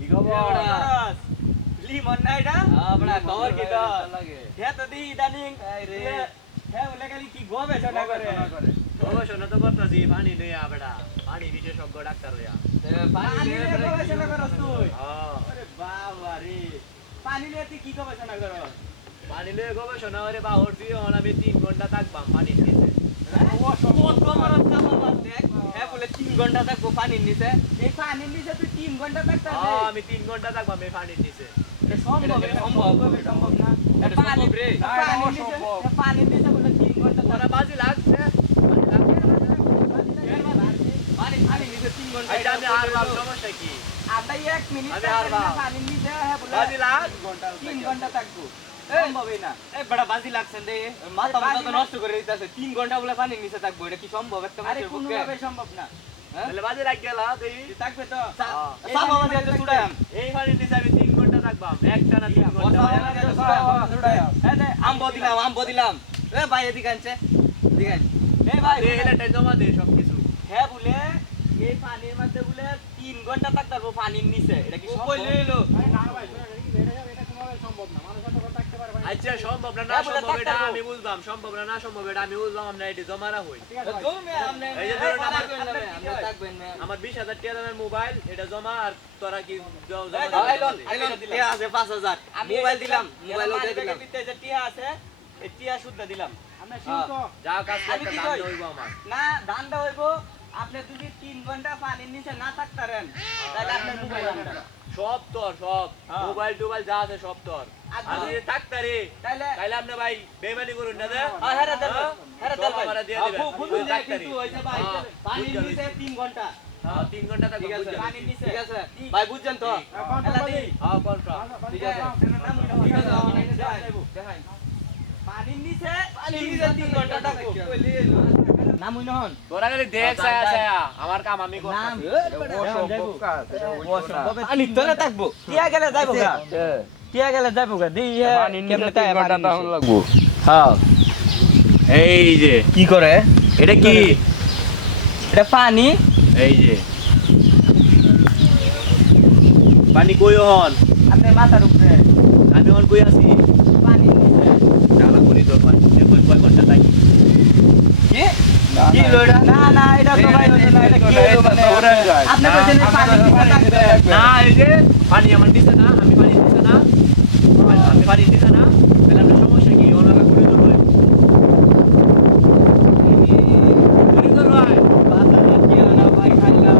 কি খবর লিমন না এটা আমরা খবর কি তো লাগে হে তো দি ইদানিং রে হে বলে খালি কি গবেষণা করে গবেষণা তো করতেছি পানি নিয়ে বেটা পানি বিশেষজ্ঞ ডাক্তার হইয়া পানি নিয়ে গবেষণা করছ তুই হ্যাঁ আরে বাবা রে পানি নিয়ে তুই কি গবেষণা করছ পানি নিয়ে গবেষণা করে বা হরছি আমি 3 ঘন্টা থাকবাম পানি নিচে কত বড় কামা বাদ দেখ হে বলে 3 ঘন্টা থাকবো পানির নিচে এই পানির নিচে তুই 3 ঘন্টা থাকতে হ্যাঁ আমি 3 ঘন্টা থাকবাম এই পানির নিচে সম্ভব সম্ভব না পানি রে পানির নিচে বলে 3 ঘন্টা ওরা বাজি লাগছে পানি নিচে 3 ঘন্টা এটা আমি হারবাম সমস্যা কি আমরা 1 মিনিট আমি হারবাম পানির নিচে হে বলে বাজি লাগ 3 ঘন্টা থাকবো সম্ভবই না এই বড় বাজি লাগছে দে মাথা মাথা তো নষ্ট করে দিতেছে 3 ঘন্টা বলে পানির নিচে থাকবো এটা কি সম্ভব একটা মানুষের পক্ষে কোনোভাবে সম্ভব না তাহলে বাজি লাগ গেল দেই থাকবে তো সাব আমাদের এত ছুড়াম এই পানির নিচে আমি 3 ঘন্টা থাকবাম একটা না 3 ঘন্টা এই দে আমবো দিলাম এ ভাই এদিকে আনছে দিগান এই ভাই এটা জমা দে সবকিছু হ্যাঁ বলে এই পানির মধ্যে বলে 3 ঘন্টা থাকতে পারবো পানির নিচে এটা কি সম্ভব লইলো আচ্ছা সম্ভব না সম্ভব এটা আমি বুঝলাম সম্ভব না সম্ভব এটা আমি বুঝলাম আমরা এটি জমা রাখই এই যে ধরুন আমার 20000 টাকা দামের মোবাইল এটা জমা আর তোরা কি টিয়া আছে 5000 মোবাইল দিলাম মোবাইল ওতে দিলাম যে টিয়া আছে এই টিয়া শুদ্ধ দিলাম আমরা শুনতো যা কাজ করতে দাম হইবো আমার না দানটা হইবো আপনি যদি 3 ঘন্টা পানির নিচে না থাকতারেন তাহলে আপনার মোবাইল আনবেন সব তোর সব মোবাইল টোবাইল যা আছে সব তোর আর যদি থাকতারে তাহলে আপনি ভাই বেইমানি করুন না দে হেরে দেব ভাই আমরা দিয়ে দিবেন বুঝুন না কিন্তু ওই যে ভাই পানির নিচে 3 ঘন্টা 3 ঘন্টা থাকবে পানির নিচে ঠিক আছে ভাই বুঝছেন তো এলা দেই হ্যাঁ কনফার্ম ঠিক আছে ঠিক আছে দেখাই পানির নিচে 3 ঘন্টা থাকবো নাম হই নহন তোরা খালি দেখ ছায়া আমার কাম আমি করব নাম পানি তোলে থাকবো টিয়া গেলে যাইবো গা টিয়া গেলে যাইবো গা দি কেমনে তাই ঘন্টা তখন লাগবো হ্যাঁ এই যে কি করে এটা কি এটা পানি এই যে পানি কই হন আপনার মাথার উপরে আমি হন কই আছি পানির নিচে জ্বালা করি তোর পানি কই কয় ঘন্টা থাকি কি কি লইরা না না এটা তো ভাই হইছে না এটা কি হইলো মানে আপনি বলেন পানি নিচে থাকবে না এই যে পানি আমার দিছে না আমি পানি দিছে না আমি পানি দিছে না তাহলে আমরা সমস্যা কি ওনারা করে দেব করে দেব ভাই বাবা কি না ভাই খাইলা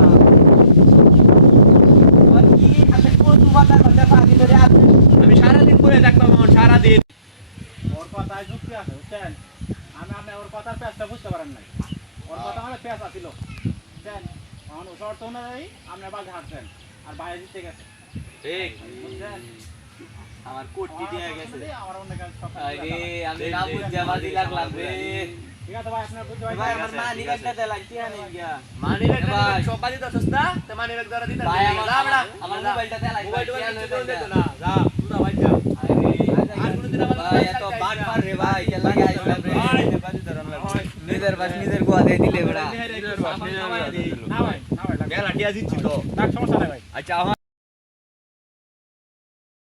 ওর কি আপনি কত বাতা কথা পানি ধরে আপনি আমি সারা দিন করে দেখলাম আমার সারা দিন ওর কথায় যুক্তি আছে বুঝছেন আমি আপনি ওর কথার পেঁচটা বুঝতে পারেন নাই ওর কথা মানে পেঁচ আছিল বুঝছেন এখন শর্ত অনুযায়ী আপনি বাজে হাঁটছেন আর বাইরে জিতে গেছে ঠিক বুঝছেন আমার কোটি দিয়ে গেছে আমার অন্য কাজ সব আরে আমি না বুঝতে বাজি লাগলাম রে ঠিক আছে ভাই আপনার বুঝতে ভাই আমার মানি ব্যাগটা দে লাগতি না গিয়া মানি ব্যাগ সব বাজি তো সস্তা তে মানি ব্যাগ দ্বারা দিতে ভাই আমার মোবাইলটা দে লাগতি মোবাইল দিতে না যা তুই ভাই যা আর কোনদিন আমার ভাই এত বাট পার রে ভাই কে লাগে আইলাম রে নিজের বাস নিজের গোয়া দিয়ে দিলে বড়া না ভাই না ভাই মেলা টিয়া দিচ্ছি তো সমস্যা নাই ভাই আচ্ছা